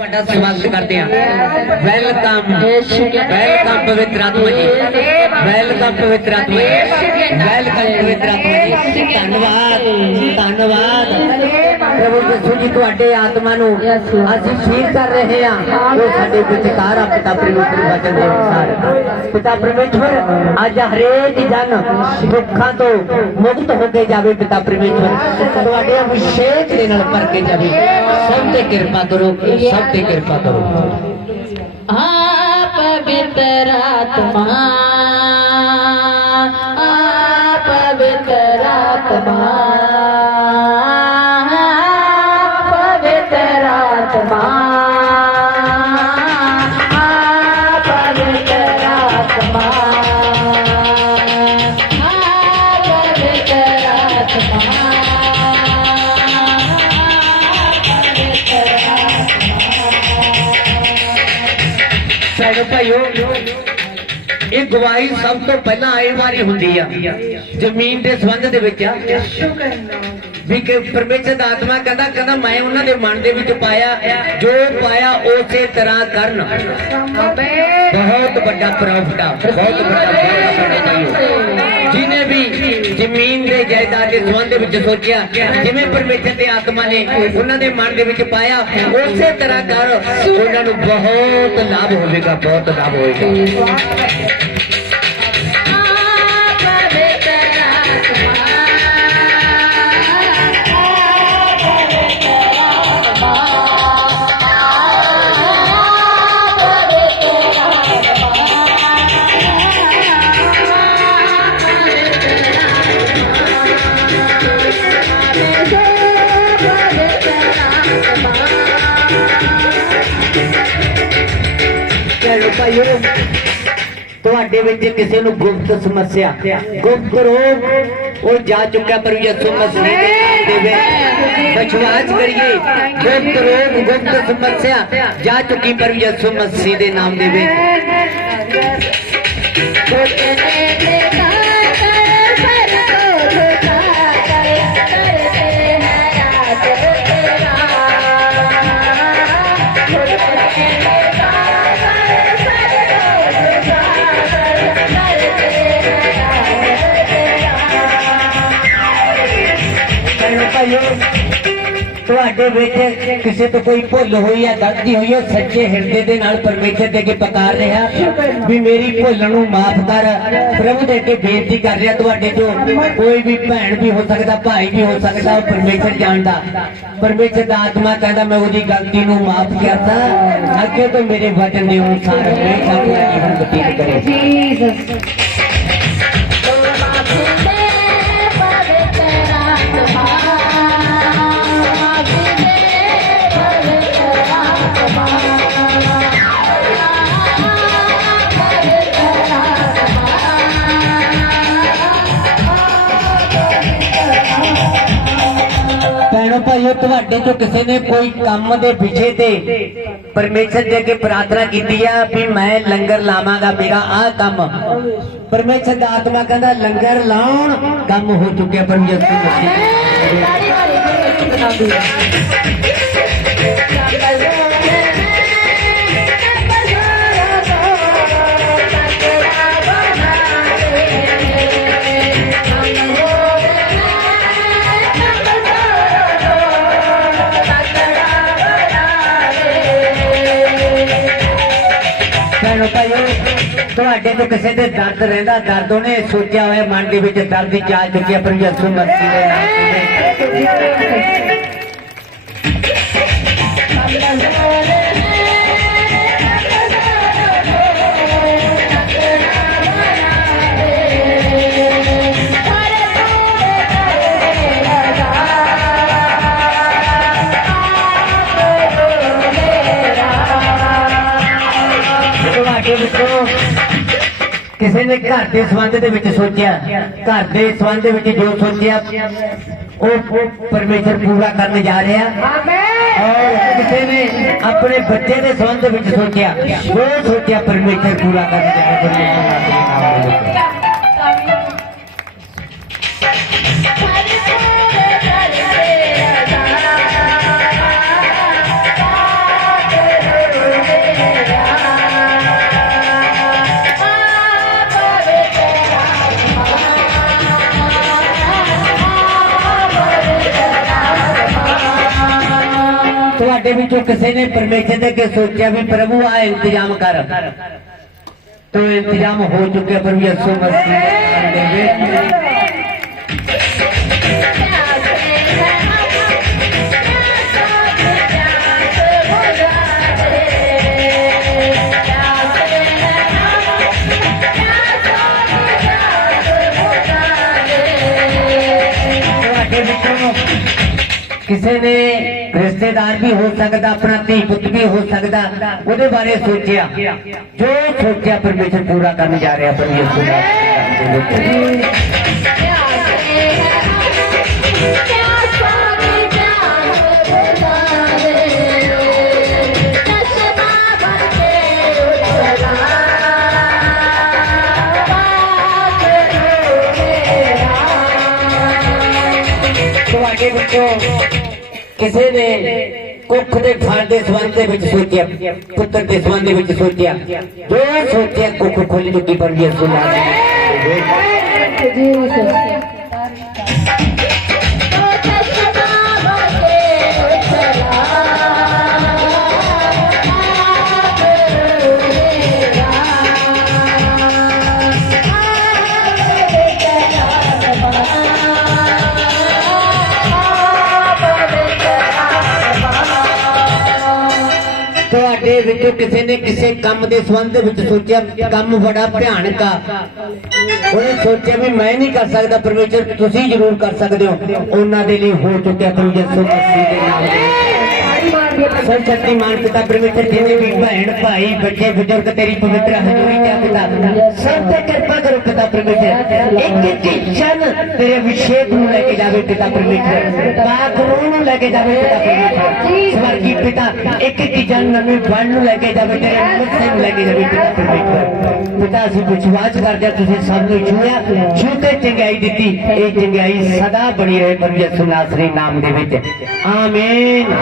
ਤੁਹਾਡਾ ਸਵਾਗਤ ਕਰਦੇ ਹਾਂ। ਵੈਲਕਮ ਵੈਲਕਮ ਪਵਿੱਤਰ ਆਤਮਾ ਜੀ। ਵੈਲਕਮ ਪਵਿੱਤਰ ਆਤਮਾ ਜੀ। ਵੈਲਕਮ ਪਵਿੱਤਰ ਆਤਮਾ ਜੀ। ਧੰਨਵਾਦ ਧੰਨਵਾਦ। ਪ੍ਰਭੂ ਯਿਸੂ ਜੀ ਤੁਹਾਡੇ ਆਤਮਾ ਨੂੰ ਅਸੀਂ ਸ਼ੀਰ ਕਰ ਰਹੇ ਹਾਂ। ਉਹ ਸਾਡੇ ਵਿਚਕਾਰ ਆ ਪਿਤਾ ਪਰਮੇਸ਼ਰ ਵਚਨ ਦੇ ਅਨੁਸਾਰ। ਪਿਤਾ ਪਰਮੇਸ਼ਰ ਅੱਜ ਹਰੇਕ ਜਨ ਦੁੱਖਾਂ ਤੋਂ ਮੁਕਤ ਹੋ ਕੇ ਜਾਵੇ ਪਿਤਾ ਪਰਮੇਸ਼ਰ ਤੁਹਾਡੇ ਅਭਿਸ਼ੇਕ ਦੇ ਨਾਲ ਭਰ ਕੇ ਜਾਵੇ। ਸਭ ਤੇ ਕਿਰਪਾ ਕਰੋ ਸਭ ਤੇ ਕਿਰਪਾ ਕਰੋ। ਆ ਪਵਿੱਤਰ ਆਤਮਾ। ਭੈਣੋ ਭਾਈਓ, ਇਹ ਗਵਾਹੀ ਸਭ ਤੋਂ ਪਹਿਲਾਂ ਇਹ ਵਾਰੀ ਹੁੰਦੀ ਆ, ਜ਼ਮੀਨ ਦੇ ਸੰਬੰਧ ਦੇ ਵਿੱਚ ਆ। ਵੀ ਕਿ ਪਰਮੇਸ਼ਰ ਦਾ ਆਤਮਾ ਕਹਿੰਦਾ ਕਹਿੰਦਾ ਮੈਂ ਉਹਨਾਂ ਦੇ ਮਨ ਦੇ ਵਿੱਚ ਪਾਇਆ, ਜੋ ਪਾਇਆ ਉਸੇ ਤਰ੍ਹਾਂ ਕਰਨ। ਬਹੁਤ ਵੱਡਾ ਪ੍ਰੋਫਿਟ ਆ ਬਹੁਤ ਵੱਡਾ ਫਾਇਦਾ ਜਿਹਨੇ ਵੀ ਜ਼ਮੀਨ ਦੇ ਜਾਇਦਾਦ ਦੇ ਸੰਬੰਧ ਵਿੱਚ ਸੋਚਿਆ, ਜਿਵੇਂ ਪਰਮੇਸ਼ਰ ਦੇ ਆਤਮਾ ਨੇ ਉਹਨਾਂ ਦੇ ਮਨ ਦੇ ਵਿੱਚ ਪਾਇਆ, ਉਸੇ ਤਰ੍ਹਾਂ ਕਰ, ਉਹਨਾਂ ਨੂੰ ਬਹੁਤ ਲਾਭ ਹੋਵੇਗਾ, ਬਹੁਤ ਲਾਭ ਹੋਵੇਗਾ। ਭਾਈਓ, ਤੁਹਾਡੇ ਵਿੱਚ ਕਿਸੇ ਨੂੰ ਗੁਪਤ ਸਮੱਸਿਆ, ਗੁਪਤ ਰੋਗ, ਉਹ ਜਾ ਚੁੱਕਾ ਪਰ ਯਿਸੂ ਮਸੀਹ ਦੇਵੇ। ਵਿਸ਼ਵਾਸ ਕਰੀਏ, ਗੁਪਤ ਰੋਗ, ਗੁਪਤ ਸਮੱਸਿਆ ਜਾ ਚੁੱਕੀ ਪਰ ਯਿਸੂ ਮਸੀਹ ਦੇ ਨਾਮ ਦੇਵੇ। ਭੈਣੋ ਤੁਹਾਡੇ ਵਿੱਚ ਕਿਸੇ ਤੋਂ ਕੋਈ ਭੁੱਲ ਹੋਈ ਹੈ ਗਲਤੀ ਹੋਈ ਹੈ ਸੱਚੇ ਹਿਰਦੇ ਦੇ ਨਾਲ ਪਰਮੇਸ਼ਰ ਦੇ ਅੱਗੇ ਪੁਕਾਰ ਰਿਹਾ ਵੀ ਮੇਰੀ ਭੁੱਲ ਨੂੰ ਮਾਫ ਕਰ। ਪ੍ਰਭੂ ਦੇ ਅੱਗੇ ਬੇਨਤੀ ਕਰ ਰਿਹਾ ਤੁਹਾਡੇ ਤੋਂ, ਕੋਈ ਵੀ ਭੈਣ ਵੀ ਹੋ ਸਕਦਾ, ਭਾਈ ਵੀ ਹੋ ਸਕਦਾ, ਉਹ ਪਰਮੇਸ਼ਰ ਜਾਣਦਾ। ਪਰਮੇਸ਼ਰ ਦਾ ਆਤਮਾ ਕਹਿੰਦਾ, ਮੈਂ ਉਹਦੀ ਗਲਤੀ ਨੂੰ ਮਾਫ ਕਰਦਾ। ਅੱਗੇ ਤੋਂ ਮੇਰੇ ਵਚਨ ਦੇ ਅਨੁਸਾਰ ਹਮੇਸ਼ਾ ਆਪਣਾ ਜੀਵਨ ਬਤੀਤ ਕਰੇ। ਭੈਣੋ ਭਾਈਓ ਤੁਹਾਡੇ ਚੋਂ ਕਿਸੇ ਨੇ ਕੋਈ ਕੰਮ ਦੇ ਵਿਸ਼ੇ ਤੇ ਪਰਮੇਸ਼ਰ ਦੇ ਅੱਗੇ ਪ੍ਰਾਰਥਨਾ ਕੀਤੀ ਆ ਵੀ ਮੈਂ ਲੰਗਰ ਲਾਵਾਂਗਾ, ਮੇਰਾ ਆਹ ਕੰਮ। ਪਰਮੇਸ਼ਰ ਦਾ ਆਤਮਾ ਕਹਿੰਦਾ, ਲੰਗਰ ਲਾਉਣ ਕੰਮ ਹੋ ਚੁੱਕਿਆ ਪਰ ਯਿਸੂ ਮਸੀਹ ਭੈਣੋ ਭਾਈਓ ਤੁਹਾਡੇ ਤੋਂ ਕਿਸੇ ਦੇ ਦਰਦ ਰਹਿੰਦਾ, ਦਰਦ ਉਹਨੇ ਸੋਚਿਆ ਹੋਇਆ, ਮਨ ਦੇ ਵਿੱਚ ਦਰਦ ਜਾ ਚੁੱਕਿਆ ਪਰ ਯਿਸੂ ਮਸੀਹ ਦੇ ਨਾਮ ਤੇ। ਤੁਹਾਡੇ ਕਿਸੇ ਨੇ ਘਰ ਦੇ ਸੰਬੰਧ ਦੇ ਵਿੱਚ ਸੋਚਿਆ, ਘਰ ਦੇ ਸੰਬੰਧ ਦੇ ਵਿੱਚ ਜੋ ਸੋਚਿਆ ਉਹ ਉਹ ਪਰਮੇਸ਼ਰ ਪੂਰਾ ਕਰਨ ਜਾ ਰਿਹਾ। ਔਰ ਕਿਸੇ ਨੇ ਆਪਣੇ ਬੱਚੇ ਦੇ ਸੰਬੰਧ ਵਿੱਚ ਸੋਚਿਆ, ਉਹ ਸੋਚਿਆ ਪਰਮੇਸ਼ਰ ਪੂਰਾ ਕਰਨ ਜਾ ਰਿਹਾ। ਤੁਹਾਡੇ ਵਿੱਚੋਂ ਕਿਸੇ ਨੇ ਪਰਮੇਸ਼ਰ ਦੇ ਅੱਗੇ ਸੋਚਿਆ ਵੀ ਪ੍ਰਭੂ, ਆ ਇੰਤਜ਼ਾਮ ਕਰ। ਤੋ ਇੰਤਜ਼ਾਮ ਹੋ ਚੁੱਕਿਆ ਪ੍ਰਭੂ ਯਿਸੂ ਮਸੀਹ ਦੇ ਕਿਸੇ ਨੇ ਰਿਸ਼ਤੇਦਾਰ ਵੀ ਹੋ ਸਕਦਾ, ਆਪਣਾ ਧੀ ਪੁੱਤ ਵੀ ਹੋ ਸਕਦਾ, ਉਹਦੇ ਬਾਰੇ ਸੋਚਿਆ। ਜੋ ਸੋਚਿਆ, ਪਰਮੇਸ਼ਰ ਪੂਰਾ ਕਰਨ ਜਾ ਰਿਹਾ ਪਰ ਤੁਹਾਡੇ ਵਿੱਚੋਂ ਕਿਸੇ ਨੇ ਕੁੱਖ ਦੇ ਫਲ ਦੇ ਸੰਬੰਧ ਦੇ ਵਿੱਚ ਸੋਚਿਆ ਪੁੱਤਰ ਦੇ ਸੰਬੰਧ ਦੇ ਵਿੱਚ ਸੋਚਿਆ ਜੋ ਸੋਚਿਆ ਕੁੱਖ ਖੋਲੀ ਚੁੱਕੀ ਪਰ ਯਿਸੂ ਨਾਮ ਤੁਹਾਡੇ ਵਿੱਚੋਂ ਕਿਸੇ ਨੇ ਕਿਸੇ ਕੰਮ ਦੇ ਸੰਬੰਧ ਵਿੱਚ ਸੋਚਿਆ, ਕੰਮ ਬੜਾ ਭਿਆਨਕ ਆ। ਉਹਨੇ ਸੋਚਿਆ ਵੀ ਮੈਂ ਨਹੀਂ ਕਰ ਸਕਦਾ, ਪਰਮੇਸ਼ਰ ਤੁਸੀਂ ਜ਼ਰੂਰ ਕਰ ਸਕਦੇ ਹੋ। ਉਹਨਾਂ ਦੇ ਲਈ ਹੋ ਚੁੱਕਿਆ ਪ੍ਰਭੂ ਯਿਸੂ ਦੇ ਨਾਮ ਦੇ ਸਭ ਸ਼ਕਤੀਮਾਨ ਪਿਤਾ ਪਰਮੇਸ਼ਰ ਜਿੰਨੇ ਵੀ ਭੈਣ ਭਾਈ, ਬੱਚੇ, ਬਜ਼ੁਰਗ, ਤੇਰੀ ਪਵਿੱਤਰ ਹਜ਼ੂਰੀ ਚ ਪਿਤਾ ਸਭ ਤੇ ਕਿਰਪਾ ਕਰੋ ਪਿਤਾ ਪਰਮੇਸ਼ਰ। ਇੱਕ ਇੱਕ ਜਨ ਤੇਰੇ ਅਭਿਸ਼ੇਕ ਨੂੰ ਲੈ ਕੇ ਜਾਵੇ ਪਿਤਾ ਪਰਮੇਸ਼ਰ। ਬਾਖਰੂ ਨੂੰ ਲੈ ਕੇ ਜਾਵੇ ਪਿਤਾ ਪਰਮੇਸ਼ਰ। ਸਵਰਗੀ ਪਿਤਾ ਇੱਕ ਇੱਕ ਜਨ ਨਵੇਂ ਬਣ ਨੂੰ ਲੈ ਕੇ ਜਾਵੇ, ਤੇਰੇ ਮੁਕਤ ਨੂੰ ਲੈ ਕੇ ਜਾਵੇ ਪਿਤਾ ਪਰਮੇਸ਼ਰ। ਪਿਤਾ, ਅਸੀਂ ਵਿਸ਼ਵਾਸ ਕਰਦੇ ਹਾਂ, ਤੁਸੀਂ ਸਭ ਨੂੰ ਛੂਹਿਆ ਛੂ ਕੇ ਚੰਗਿਆਈ ਦਿੱਤੀ। ਇਹ ਚੰਗਿਆਈ ਸਦਾ ਬਣੀ ਰਹੇ ਪਰ ਯਿਸੂ ਨਾਸਰੀ ਨਾਮ ਦੇ ਵਿੱਚ। ਆਮੀਨ।